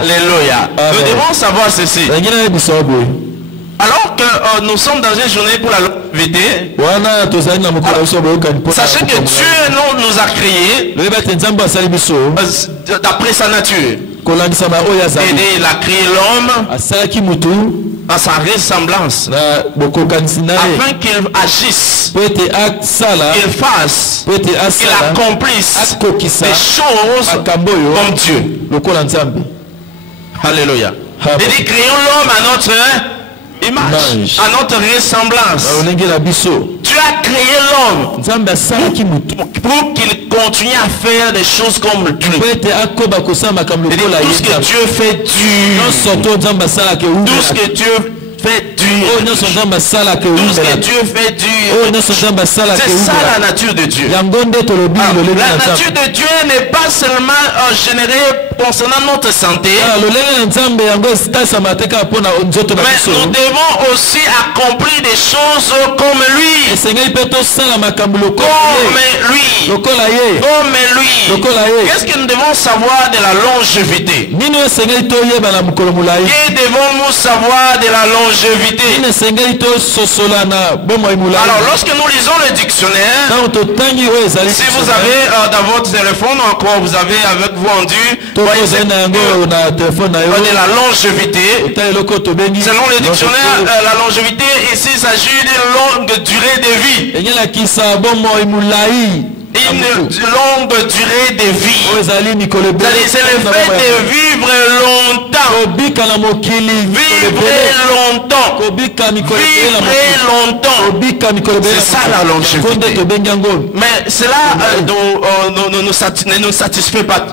Alléluia. Nous devons savoir ceci. Alors que nous sommes dans une journée pour la longévité, sachez que Dieu nous a créés d'après sa nature. Et il a créé l'homme à sa ressemblance, afin qu'il agisse, qu'il fasse, qu'il accomplisse des choses comme Dieu. Alléluia. Il dit créons l'homme à notre image, à notre ressemblance. Tu as créé l'homme pour qu'il continue à faire des choses comme Dieu. Tout ce que Dieu fait dur, tout ce que Dieu fait dur, tout ce que Dieu fait dur, c'est ça la nature de Dieu. La nature de Dieu n'est pas seulement générée concernant notre santé, mais nous devons aussi accomplir des choses comme lui. Comme lui. Qu'est-ce que nous devons savoir de la longévité? Que devons-nous savoir de la longévité? Alors lorsque nous lisons le dictionnaire, si vous avez dans votre téléphone encore, vous avez avec vous de la longévité. Selon le dictionnaire, la longévité ici s'agit d'une longue durée de vie. Une longue durée de vie. C'est le fait de vivre longtemps. Vivre longtemps. C'est ça la longévité. Mais cela ne nous satisfait pas.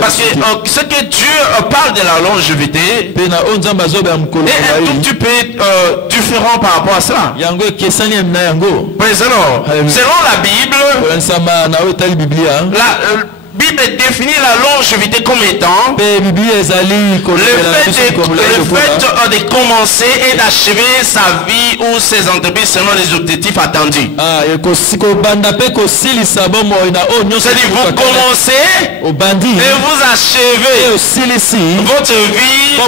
Parce que ce que Dieu parle de la longévité est un tout petit peu différent par rapport à cela. Selon la Bible, la Bible définit la longévité comme étant le fait de commencer et d'achever sa vie ou ses entreprises selon les objectifs attendus. C'est-à-dire vous commencez et vous achevez votre vie ou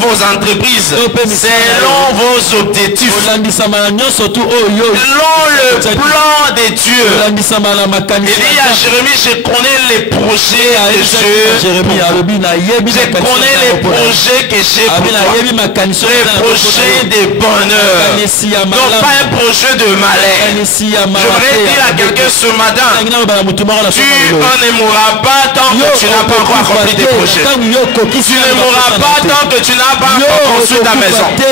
vos entreprises selon vos objectifs, selon le plan de Dieu. Il dit à Jérémie, je connais les projets de Dieu. Je connais les projets que j'ai pour toi. Les projets de bonheur. Non pas un projet de malheur. Je voudrais dire à quelqu'un ce matin, tu ne mourras pas tant que tu n'as pas encore accompli des projets. Tu ne mourras pas tant que tu n'as pas encore construit ta maison. Tu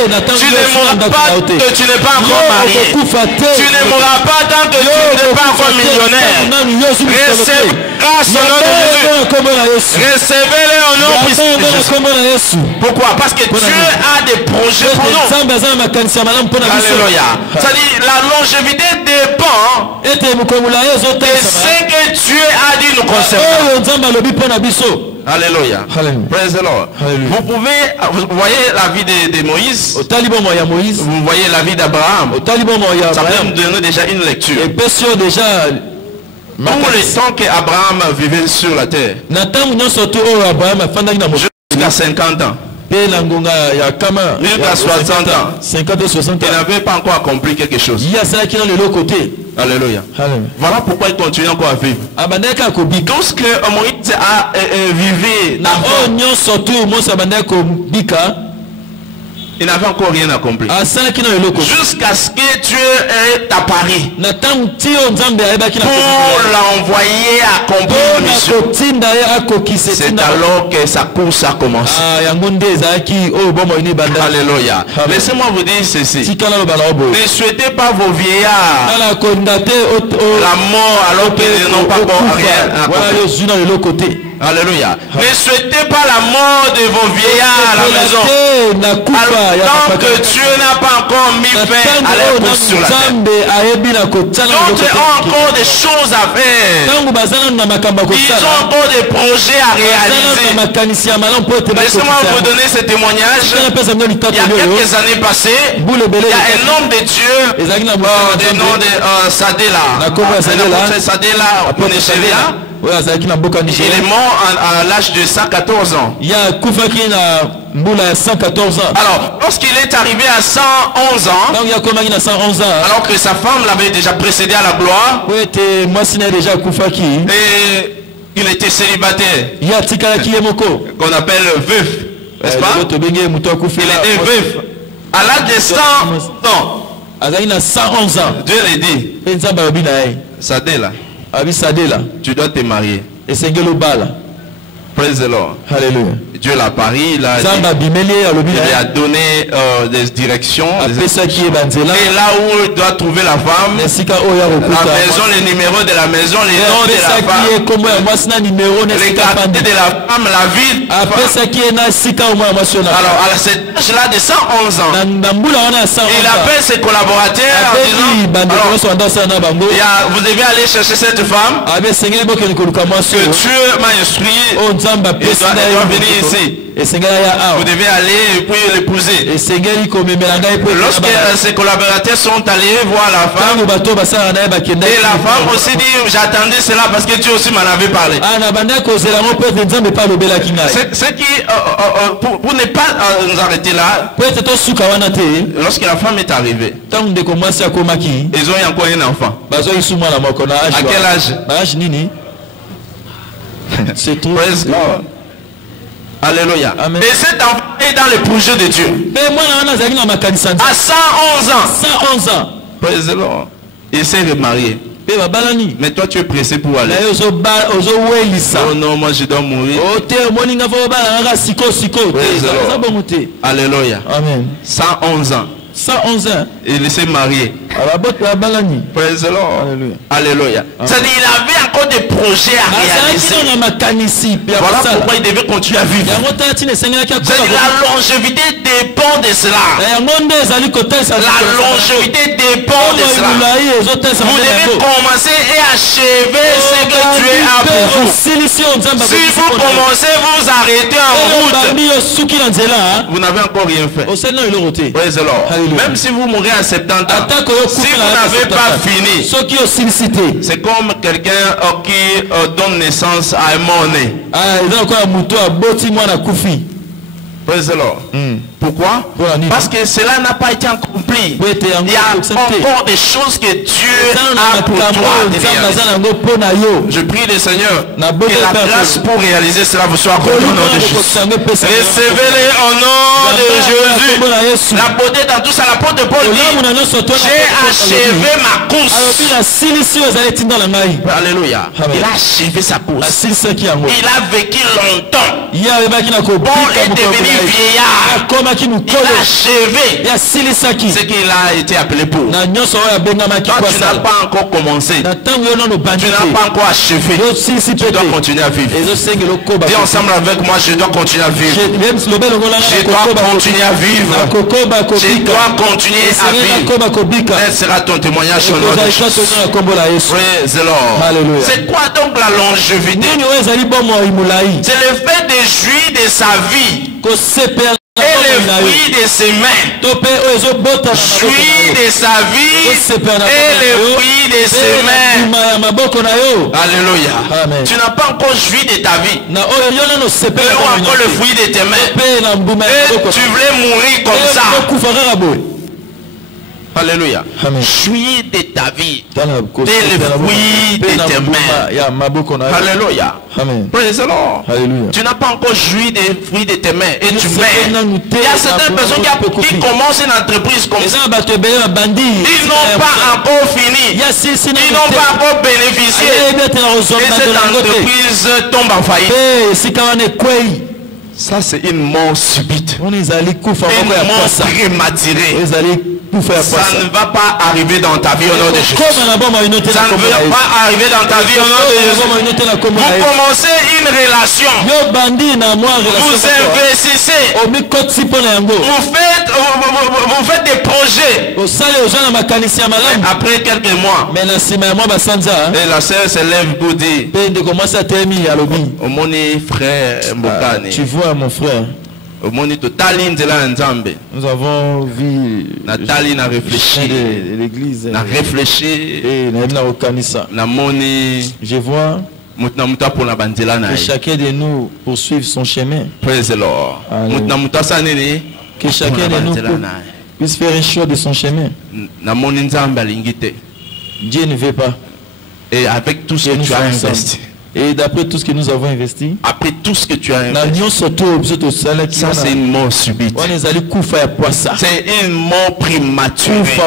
ne mourras pas tant que tu n'es pas encore marié. Tu ne mourras pas tant que tu n'es pas encore millionnaire. Grâce au nom de Jésus. Recevez-le au nom puissant de Jésus. Pourquoi? Parce que Dieu a des projets pour nous. Alléluia. C'est-à-dire la longévité dépend de ce que Dieu a dit nous concernant. Alléluia. Praise the Lord. Vous voyez la vie de Moïse. Vous voyez la vie d'Abraham. Ça peut nous donner déjà une lecture. Tout le temps qu'Abraham vivait sur la terre, jusqu'à 50 ans, jusqu'à 60 ans, il n'avait pas encore accompli quelque chose. Alléluia. Voilà pourquoi il continue encore à vivre. Tout ce que Moïse a vécu, il n'avait encore rien accompli. Jusqu'à ce que Dieu est apparu pour l'envoyer accomplir une mission. C'est alors que sa course a commencé. Alléluia. Laissez-moi vous dire ceci. Ne souhaitez pas vos vieillards la mort alors qu'ils n'ont pas encore rien accompli. Alléluia. Ne souhaitez pas la mort de vos vieillards à la maison. Tant que Dieu n'a pas encore mis fin à leur course sur la terre. D'autres ont encore des choses à faire. Ils ont encore des projets à réaliser. Laissez-moi vous donner ce témoignage. Il y a quelques années passées, il y a un homme de Dieu, du nom de Sadela. Sadela, Il est mort à l'âge de 114 ans. Alors, lorsqu'il est arrivé à 111 ans, alors que sa femme l'avait déjà précédé à la gloire, et il était célibataire, qu'on appelle veuf, n'est-ce pas? Il était veuf. À l'âge de 100 ans, Dieu l'a dit, Sadela, tu dois te marier. Praise the Lord. Hallelujah. Dieu l'a pari, il a donné des directions. Et là où il doit trouver la femme, la maison, les numéros de la maison, les noms de la femme, les quartiers de la femme, la ville. Alors à cet âge-là de 111 ans, il appelle ses collaborateurs en disant, vous devez aller chercher cette femme que Dieu m'a instruit, elle doit venir ici. Vous devez aller et puis l'épouser. Lorsque ses collaborateurs sont allés voir la femme, et la femme aussi dit, j'attendais cela parce que Dieu aussi m'en avait parlé. C'est qui, pour ne pas nous arrêter là, lorsque la femme est arrivée, ils ont eu encore un enfant. À quel âge? C'est trop. Alléluia. Amen. Et cet enfant est dans le projet de Dieu. À 111 ans. Praise the Lord. Il s'est remarié. Mais toi tu es pressé pour aller. Oh non, moi je dois mourir. Alléluia. Amen. 111 ans. 111 ans. Il s'est marié. Praise the Lord. Alléluia. C'est-à-dire il avait encore des projets à réaliser. Voilà pourquoi il devait continuer à vivre. La longévité dépend de cela. La longévité dépend de cela. Vous devez commencer et achever ce que Dieu a pour vous. Si vous commencez, vous arrêtez en route. Vous n'avez encore rien fait. Praise the Lord. Même si vous mourrez à 70 ans, si vous n'avez pas fini, c'est comme quelqu'un qui donne naissance à un mort-né. Praise the Lord. Pourquoi? Parce que cela n'a pas été accompli. Il y a encore des choses que Dieu a pour toi. Je prie le Seigneur que la grâce pour réaliser cela vous soit accordée au nom de Jésus. Recevez-les au nom de Jésus. La beauté dans tout ça, l'apôtre Paul dit, j'ai achevé ma course. Alléluia. Il a achevé sa course. Il a vécu longtemps. Paul est devenu vieillard. Il a achevé ce qu'il a été appelé pour. Toi, tu n'as pas encore commencé. Tu n'as pas encore achevé. Tu dois continuer à vivre. Dis ensemble avec moi, je dois continuer à vivre. Je dois continuer à vivre. Je dois continuer à vivre. Quel sera ton témoignage au nom de Jésus? Praise the Lord. C'est quoi donc la longévité? C'est le fait de jouir de sa vie et le fruit de ses mains. Jouir de sa vie et le fruit de ses mains. Alléluia. Tu n'as pas encore joui de ta vie. Ou encore le fruit de tes mains. Et tu voulais mourir comme ça. Alléluia. Jouis de ta vie. Dès le fruit de tes mains. Alléluia. Praise the Lord. Tu n'as pas encore joui des fruits de tes mains et tu mets. Il y a certaines personnes qui commencent une entreprise comme ça. Ils n'ont pas encore fini. Ils n'ont pas encore bénéficié. Et cette entreprise tombe en faillite. Ça c'est une mort subite. Une mort prématurée. Ça ne va pas arriver dans ta vie au nom de Jésus. Ça ne va pas arriver dans ta vie au nom de Jésus. Vous commencez une relation. Vous investissez. Vous faites des projets. Après quelques mois, et la sœur se lève pour dire, tu vois mon frère, nous avons vu Nathalie n'a réfléchi. L'église n'a réfléchi. Je vois Que chacun de nous poursuive son chemin. Praise the Lord. Que chacun de nous puisse faire un choix de son chemin. Dieu ne veut pas. Et avec tout ce que tu as investi. Et d'après tout ce que nous avons investi, après tout ce que tu as investi, ça c'est une mort subite. C'est une mort prématurée.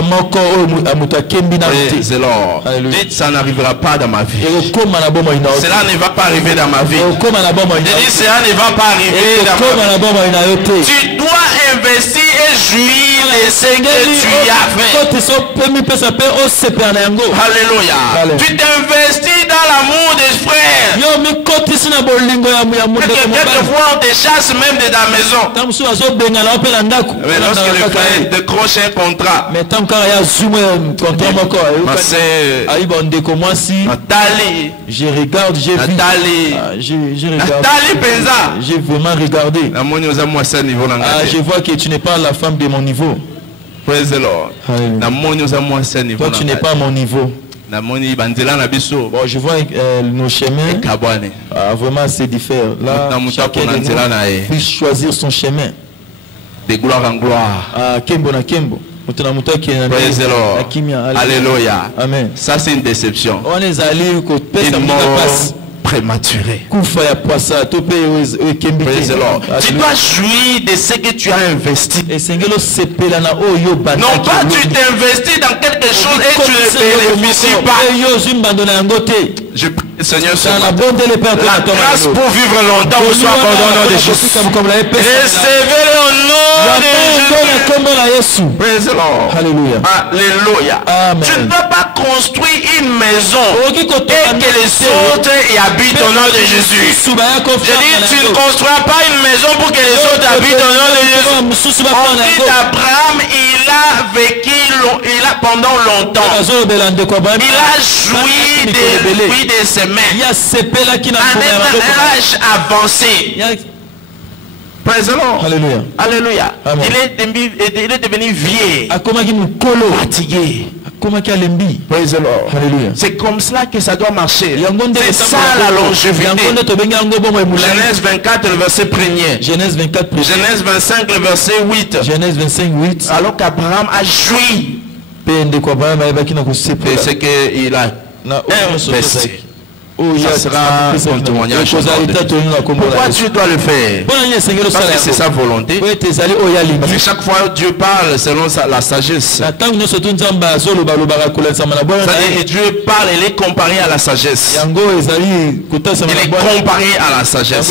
Ça n'arrivera pas dans ma vie. Cela ne va pas arriver dans ma vie. Cela ne va pas arriver dans ma vie. Tu dois investir et jouir de ce que tu as fait. Alléluia. Tu t'investis dans l'amour des frères. Quelquefois on te chasse même de ta maison. Mais lorsque le frère décroche un contrat, ma sœur Nathalie, je regarde, j'ai vu. Nathalie Penza, j'ai vraiment regardé. Je vois que tu n'es pas la femme de mon niveau. Praise the Lord. Toi tu n'es pas à mon niveau. Bon, je vois nos chemins vraiment c'est différent. Là, chacun de nous puisse choisir son chemin. De gloire en gloire. Kembo na Kembo. Praise the Lord. Alléluia. Amen. Ça c'est une déception. Une mort prématurée. Praise the Lord. Tu dois jouir de ce que tu as investi. Non pas tu t'investis dans quelque chose et tu ne bénéficies pas. Je prie le Seigneur sur la grâce pour vivre longtemps vous soit accordée au nom de Jésus. Recevez-le au nom de Jésus. Praise the Lord. Alléluia. Alléluia. Tu ne peux pas construire une maison et que les autres y habitent au nom de Jésus. Je dis, tu ne construis pas une maison pour que les autres habitent au nom de Jésus. On dit d'Abraham, il a vécu pendant longtemps. Il a joui de ses mains. À un âge avancé. Praise the Lord. Alléluia. Alléluia. Il est devenu vieux, fatigué. Praise the Lord. Alléluia. C'est comme cela que ça doit marcher. C'est ça la longévité. Genèse 24, le verset 1er. Genèse 24, Genèse 25, le verset 8. Genèse 25, 8. Alors qu'Abraham a joui. Et c'est qu'il a investi. Ça sera ton témoignage. Pourquoi tu dois le faire? Parce que c'est sa volonté. Parce que chaque fois Dieu parle selon la sagesse. Et Dieu parle, il est comparé à la sagesse. Il est comparé à la sagesse.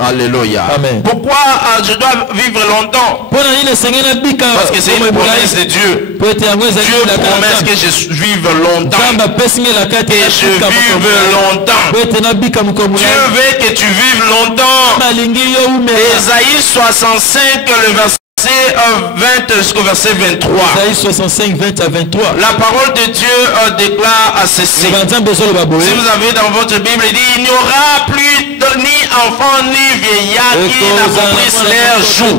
Alléluia. Pourquoi je dois vivre longtemps? Parce que c'est une promesse de Dieu. Dieu promet que je vive longtemps. Et je vive longtemps. Dieu veut que tu vives longtemps. Ésaïe 65, le verset 20 jusqu'au verset 23. Ésaïe 65, 20 à 23. La parole de Dieu déclare à ceci. Si vous avez dans votre Bible, il dit, il n'y aura plus ni enfant ni vieillard qui n'accomplissent leur jour.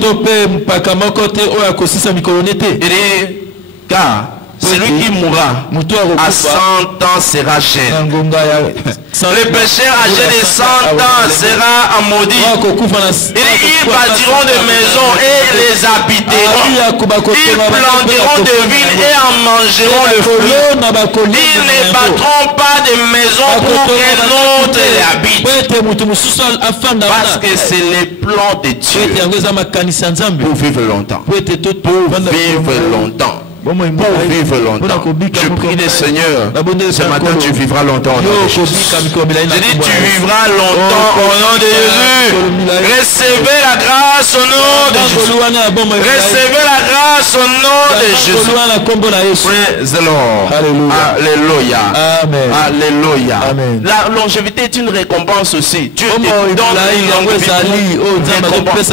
Il dit, car celui qui mourra à 100 ans sera jeune. Le pécheur âgé de 100 ans sera maudit. Ils bâtiront des maisons et les habiteront. Ils planteront des villes et en mangeront le fruit. Ils ne bâtiront pas de maisons pour qu'un autre les habite. Parce que c'est le plan de Dieu pour vivre longtemps. Pour vivre longtemps. Pour vivre longtemps. Je prie le Seigneur. Ce matin tu vivras longtemps. Je dis tu vivras longtemps au nom de Jésus. Recevez la grâce au nom de Jésus. Recevez la grâce au nom de Jésus. Praise the Lord. Alléluia. Alléluia. La longévité est une récompense aussi. Dieu te donne une récompense.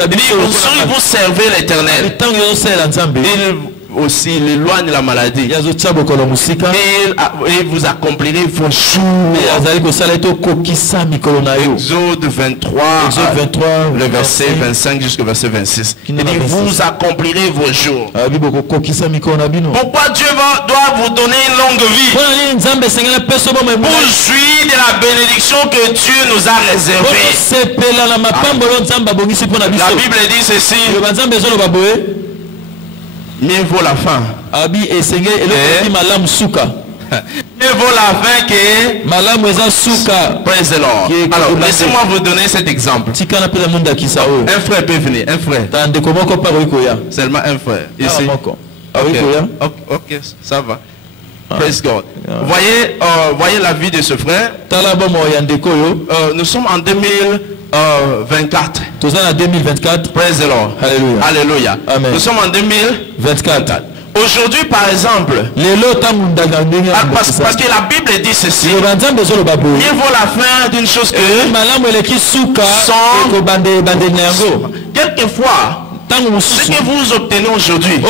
Vous servez l'Éternel. aussi il éloigne la maladie. Et vous accomplirez vos jours. Exode 23, le verset 25 jusqu'au verset 26. Il dit vous accomplirez vos jours. Pourquoi Dieu doit vous donner une longue vie? Pour jouir de la bénédiction que Dieu nous a réservée. La Bible dit ceci. Mieux vaut la fin. Mieux vaut la fin que praise the Lord. Alors laissez-moi vous donner cet exemple. Un frère peut venir. Un frère. Seulement un frère. Ici. Ok, ça va. Praise God. Voyez la vie de ce frère. Nous sommes en 2024. Praise the Lord. Alléluia. Alléluia. Amen. Nous sommes en 2024. Aujourd'hui, par exemple, parce que la Bible dit ceci, il vaut la fin d'une chose que quelquefois, ce que vous obtenez aujourd'hui,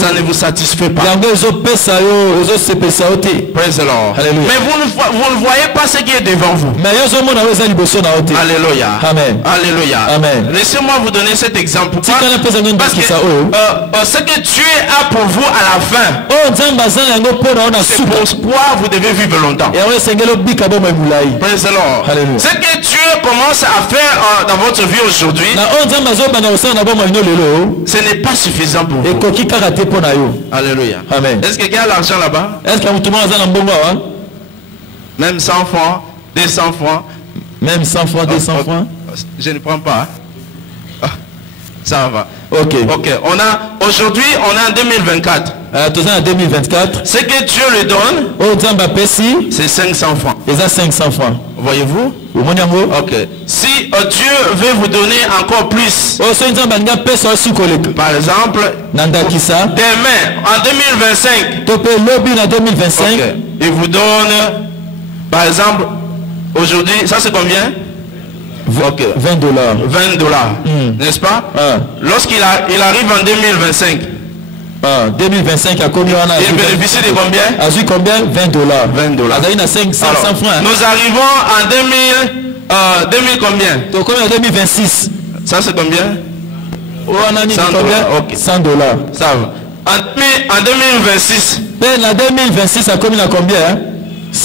ça ne vous satisfait pas. Praise the Lord. Mais vous ne voyez pas ce qui est devant vous. Alléluia. Amen. Alléluia. Amen. Laissez-moi vous donner cet exemple. Parce que ce que Dieu a pour vous à la fin, c'est pourquoi vous devez vivre longtemps. Praise the Lord. Ce que Dieu commence à faire dans votre vie aujourd'hui, ce n'est pas suffisant pour vous. Alléluia. Amen. Est-ce que quelqu'un a l'argent là-bas? Même 100 francs, 200 francs. Même 100 francs, 200 francs. Je ne prends pas. Ça va. Ok. Aujourd'hui, on est en 2024. Ce que Dieu lui donne, c'est 500 francs. 500 francs. Voyez-vous? Ok. Si Dieu veut vous donner encore plus, par exemple, demain, en 2025, il vous donne, par exemple, aujourd'hui, ça c'est combien? 20 dollars. 20 dollars, n'est-ce pas? Lorsqu'il arrive en 2025, 2025 à combien? Il bénéficie de combien? A vu combien? 20 dollars. 20 dollars. Alors, 500 francs. Nous arrivons en 2000 combien? 2026. Ça c'est combien? 100 dollars. Ça va. En 2026. En 2026 à combien?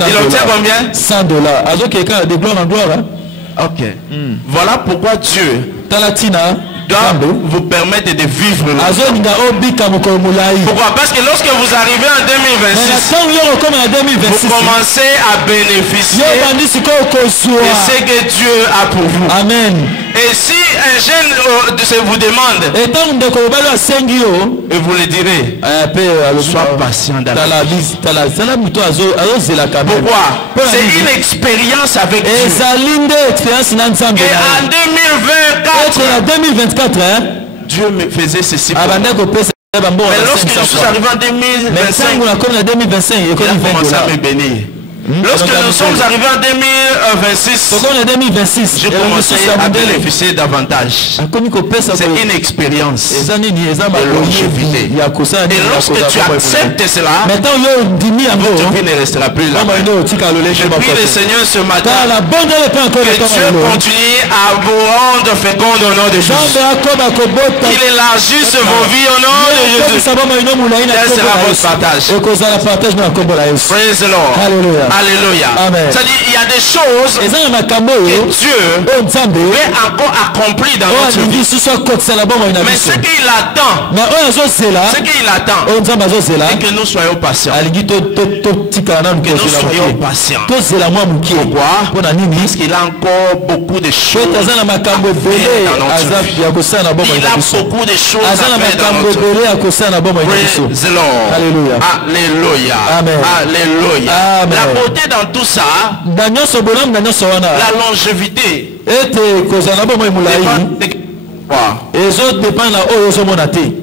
Il obtient combien? 100 dollars. Alors quelqu'un de gloire en gloire. Ok. Voilà pourquoi Dieu doit vous permettre de vivre longtemps. Pourquoi? Parce que lorsque vous arrivez en 2026, vous commencez à bénéficier de ce que Dieu a pour vous. Amen. Et si un jeune vous demande, et vous le direz, sois patient dans la vie. Pourquoi? C'est une expérience avec Dieu. Et en 2024, Dieu me faisait ceci pour moi. Mais lorsque je suis arrivé en 2025, il a commencé à me bénir. Lorsque nous sommes arrivés en 2026, j'ai commencé à bénéficier davantage. C'est une expérience de longévité. Et lorsque tu acceptes cela, votre vie ne restera plus là. Je prie le Seigneur ce matin que Dieu continue à vous rendre fécond au nom de Jésus. Qu'il élargisse vos vies au nom de Jésus. Quel sera votre partage? Praise the Lord. Alléluia. C'est-à-dire il y a des choses que Dieu veut encore accomplir dans notre vie. Mais ce qu'il attend, c'est que nous soyons patients. Que nous soyons patients. Pourquoi? Parce qu'il a encore beaucoup de choses à faire dans notre vie. Il a beaucoup de choses à faire dans notre vie. Praise the Lord. Alléluia. Alléluia. La beauté dans tout ça, la longévité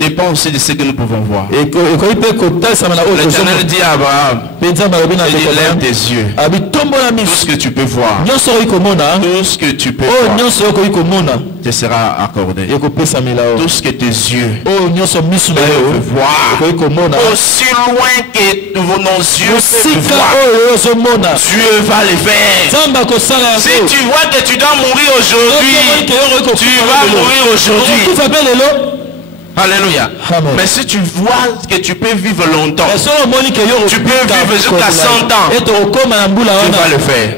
dépend aussi de ce que nous pouvons voir. L'Éternel dit à Abraham, lève tes yeux, tout ce que tu peux voir, tout ce que tu peux voir. te sera accordé. Tout ce que tes yeux peuvent voir, aussi loin que nos yeux peuvent voir, Dieu va le faire. Si tu vois que tu dois mourir aujourd'hui, tu vas mourir aujourd'hui. Alléluia. Mais si tu vois que tu peux vivre longtemps, tu peux vivre jusqu'à 100 ans, tu vas le faire.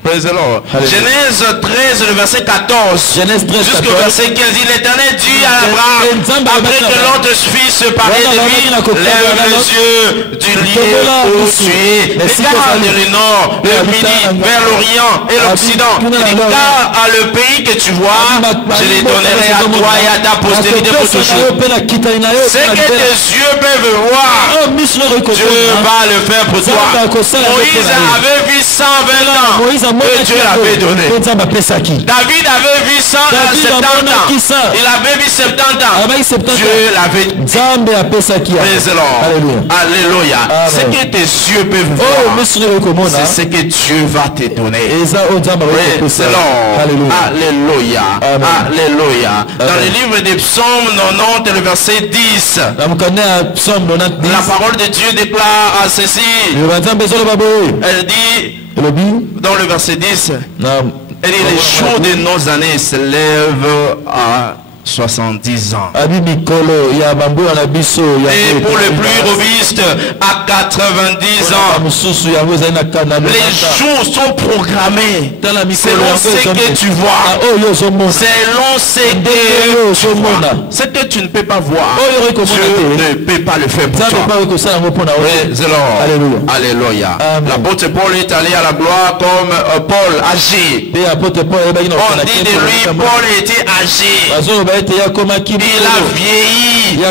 Praise the Lord. Genèse 13, le verset 14 jusqu'au verset 15. L'Éternel dit à Abraham, après que l'autre fils se parlait de lui, lève les yeux du lieu où tu es, regarde le nord, le midi, vers l'Orient et l'Occident. Car à le pays que tu vois, je les donnerai à toi et à ta postérité pour toujours. Ce que tes yeux peuvent voir, Dieu va le faire pour toi. Moïse avait vu 120 ans. Que Dieu l'avait donné. David avait vu 70 ans. Il avait vu 70 ans. Dieu l'avait dit. Alléluia. Ce que tes yeux peuvent voir, c'est ce que Dieu va te donner. Alléluia. Alléluia. Dans le livre des psaumes 90, le verset 10, la parole de Dieu déclare à ceci. Elle dit dans le verset 10, elle dit, les jours de nos années s'élèvent à 70 ans. Et pour le plus robuste, à 90 ans. Les jours sont programmés selon ce que tu vois, selon ce que tu vois. Ce que tu ne peux pas voir, Dieu ne peut pas le faire pour toi. Alléluia. L'apôtre Paul est allé à la gloire comme Paul âgé. On dit de lui, Paul était âgé. Il a vieilli.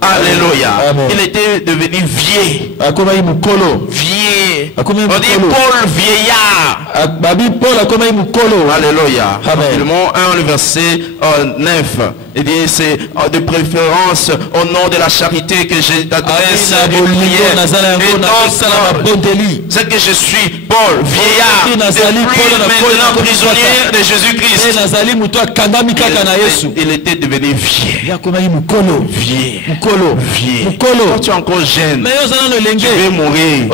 Alléluia. Il était devenu vieux. Vieux. On dit Paul vieillard. Alléluia. Philippiens 1, le verset 9. Il dit, c'est de préférence au nom de la charité que je t'adresse une prière. Et donc, c'est que je suis Paul, vieillard, depuis maintenant prisonnier de Jésus-Christ. Il était devenu vieux. Vieux. Quand tu es encore jeune, tu veux mourir.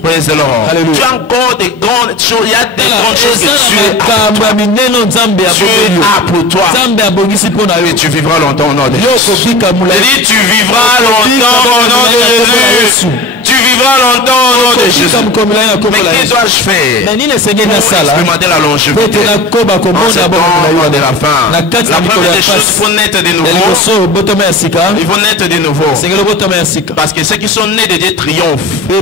Praise the Lord. Tu as encore des grandes choses. Il y a des grandes choses que Dieu a pour toi. Et tu vivras longtemps au nom de Jésus. Il dit, tu vivras longtemps au nom de Jésus. Tu vivras longtemps au nom de Jésus. Mais que dois-je faire pour expérimenter la longévité en ce temps de la fin? La première des choses, il faut naître de nouveau. Il faut naître de nouveau. Parce que ceux qui sont nés de Dieu triomphent. La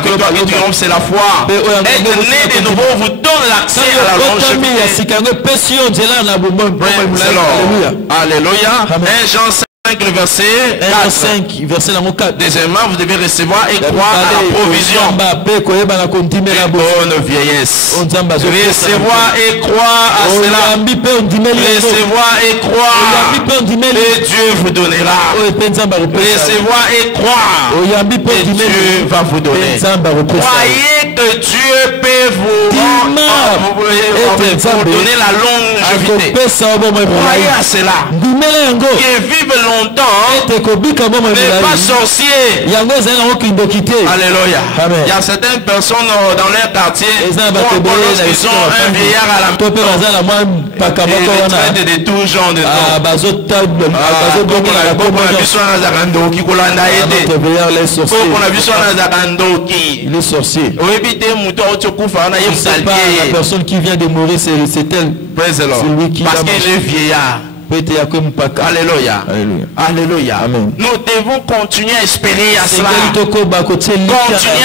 victoire qui triomphe, c'est la foi. Être né de nouveau vous donne l'accès à la longévité. Alléluia. 1 Jean 5, le verset 4. Deuxièmement, vous devez recevoir et croire à la provision et bonne vieillesse. Recevoir et croire à cela. Recevoir et croire. Et Dieu vous donnera. Recevoir et croire. Et Dieu va vous donner. Croyez que Dieu peut vous donner la longévité. Croyez à cela. Que vive longtemps, mais pas sorcier. Alléluia. Il y a certaines personnes dans leur quartier qui sont un vieillard à la maison. Ils traitent de tout genre de il est sorcier. La personne qui vient de mourir, c'est elle. Parce qu'il est vieillard. Alléluia. Alléluia. Nous devons continuer à espérer à cela. Continuer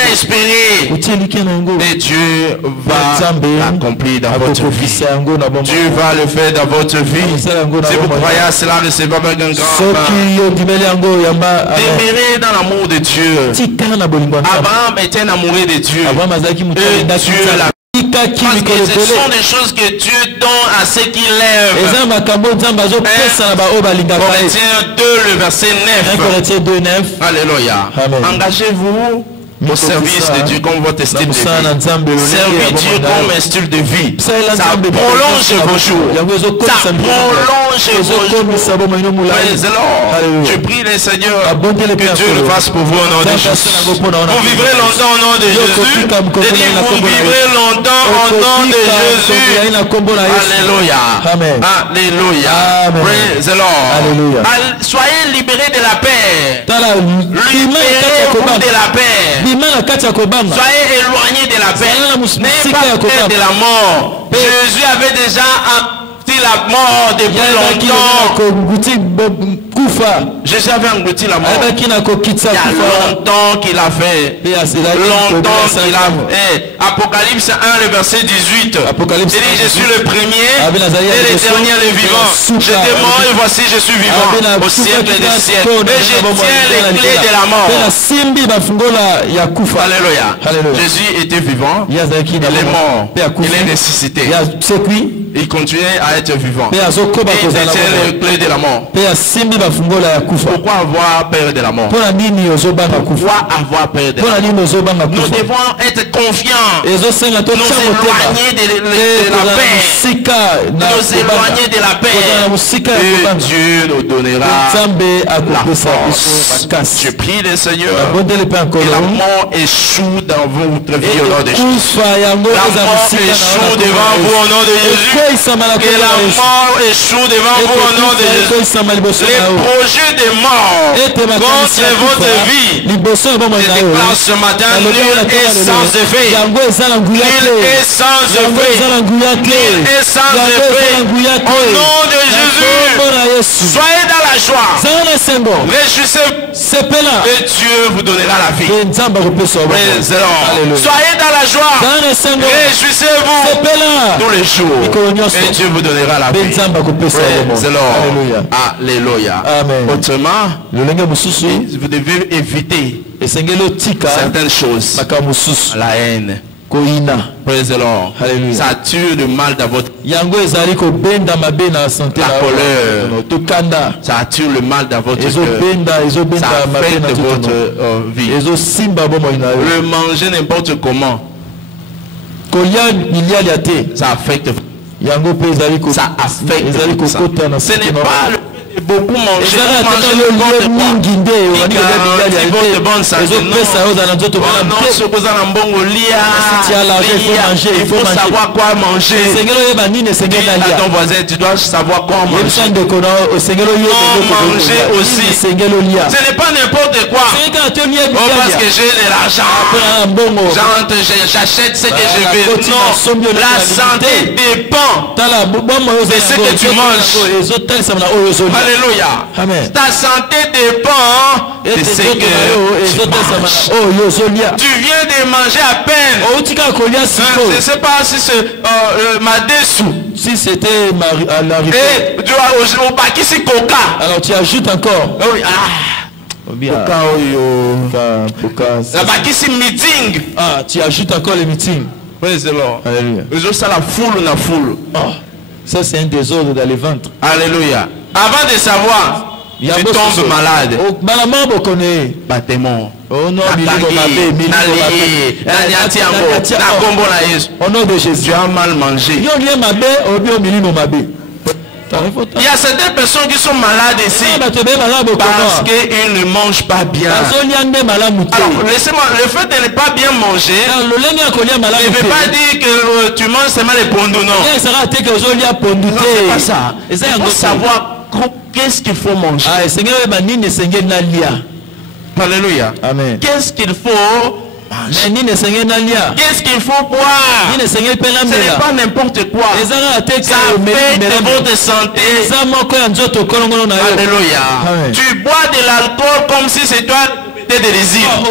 à espérer. Et Dieu va l'accomplir dans votre vie. Dieu va le faire dans votre vie. Si vous croyez à cela, recevez avec un grand demeurer dans l'amour de Dieu. Abraham était un amoureux de Dieu. Et Dieu l'a. Parce que ce sont des choses que Dieu donne à ceux qui l'aiment. Corinthiens 2, le verset 9. Alléluia. Engagez-vous au service de Dieu comme votre style de vie. Servir Dieu comme un style de vie. Ça prolonge vos jours. Ça prolonge vos jours. Je prie le Seigneur que Dieu le fasse pour vous au nom de Jésus. Vous vivrez longtemps au nom de Jésus. Vous vivrez longtemps au nom de Jésus. Alléluia. Alléluia. Praise the Lord. Soyez libérés de la paix. Libérez-vous de la paix. Soyez éloignés de la paix. N'ayez pas peur de la mort. Jésus avait déjà la mort depuis longtemps. Jésus avait englouti la mort. Il y a longtemps qu'il a fait. Longtemps qu'il a fait. Apocalypse 1, le verset 18. Il dit, je suis le premier et le dernier, le vivant. J'étais mort et voici je suis vivant au siècle des siècles. Et je tiens les clés de la mort. Alléluia. Jésus était vivant. Il est mort. Il est ressuscité. Il continuait à être vivant. Et il détient les clés de la mort. Pourquoi avoir peur de la mort? Pourquoi avoir peur de la mort? Nous devons être confiants. Nous éloigner de la paix. Nous éloigner de la paix. Et Dieu nous donnera la force. Je prie le Seigneur que la mort échoue dans votre vie au nom de Jésus. La mort échoue devant vous au nom de Jésus. Que la mort échoue devant vous au nom de Jésus. Les projets de mort contre votre vie, je déclare ce matin, nul est sans effet. Nul est sans effet. Nul est sans effet. Au nom de Jésus, soyez dans la joie. Réjouissez-vous. Et Dieu vous donnera la vie. Soyez dans la joie. Réjouissez-vous tous les jours. Et Dieu vous donnera la vie. Alléluia. Autrement, vous devez éviter certaines choses. La haine. Praise the Lord. Ça tue le mal dans votre vie. La colère. Ça attire le mal dans votre cœur. Ça affecte votre vie. Le manger n'importe comment. Ça affecte. Ça affecte. Ce n'est pas beaucoup manger il faut savoir quoi manger. À ton voisin, tu dois savoir quoi manger. Manger aussi. Ce n'est pas n'importe quoi. Parce que j'ai de l'argent, j'achète ce que je veux. Non, la santé dépend de ce que tu manges. Alléluia. Amen. Ta santé dépend de ce que tu manges. Tu viens de manger à peine. Je ne sais pas si c'est ma dessous. Si c'était à l'arrivée. Et tu as au paquet c'est coca. Alors tu ajoutes encore. Oui. La paquet c'est meeting. Ah, tu ajoutes encore les meetings. Praise the Lord. Alléluia. Ça la foule, la foule. Ça c'est un désordre dans les ventres. Alléluia. Avant de savoir, tu tombes malade. Bâtiment. Au nom de Jésus. Tu as mal mangé. Il y a certaines personnes qui sont malades ici parce qu'ils ne mangent pas bien. Alors, laissez-moi, le fait de ne pas bien manger ne veut pas dire que tu manges seulement les pondous, non. Non, c'est pas ça. Il faut savoir qu'est-ce qu'il faut manger. Alléluia. Amen. Qu'est-ce qu'il faut manger? Qu'est-ce qu'il faut boire? Ce n'est pas n'importe quoi. Ça affecte votre santé. Alléluia. Tu bois de l'alcool comme si c'est toi qui étais des désirs.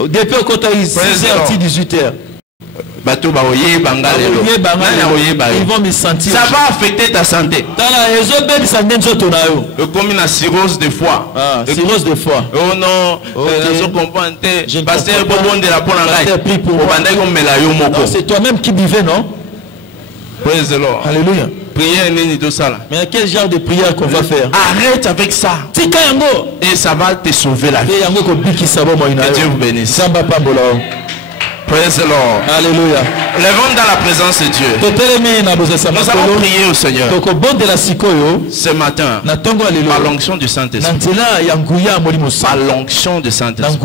Depuis au côté 6h, 18h. Ils vont me sentir. Ça va affecter ta santé. Comme une cirrhose de foie. Cirrhose de foie. Oh non. C'est toi-même qui buvais, non? Praise the Lord. Alléluia. Mais quel genre de prière qu'on va faire? Arrête avec ça. Et ça va te sauver la vie. Que Dieu vous bénisse. Praise the Lord. Alléluia. Lèvons dans la présence de Dieu. Nous allons prier au Seigneur ce matin par l'onction du Saint-Esprit. Par l'onction du Saint-Esprit.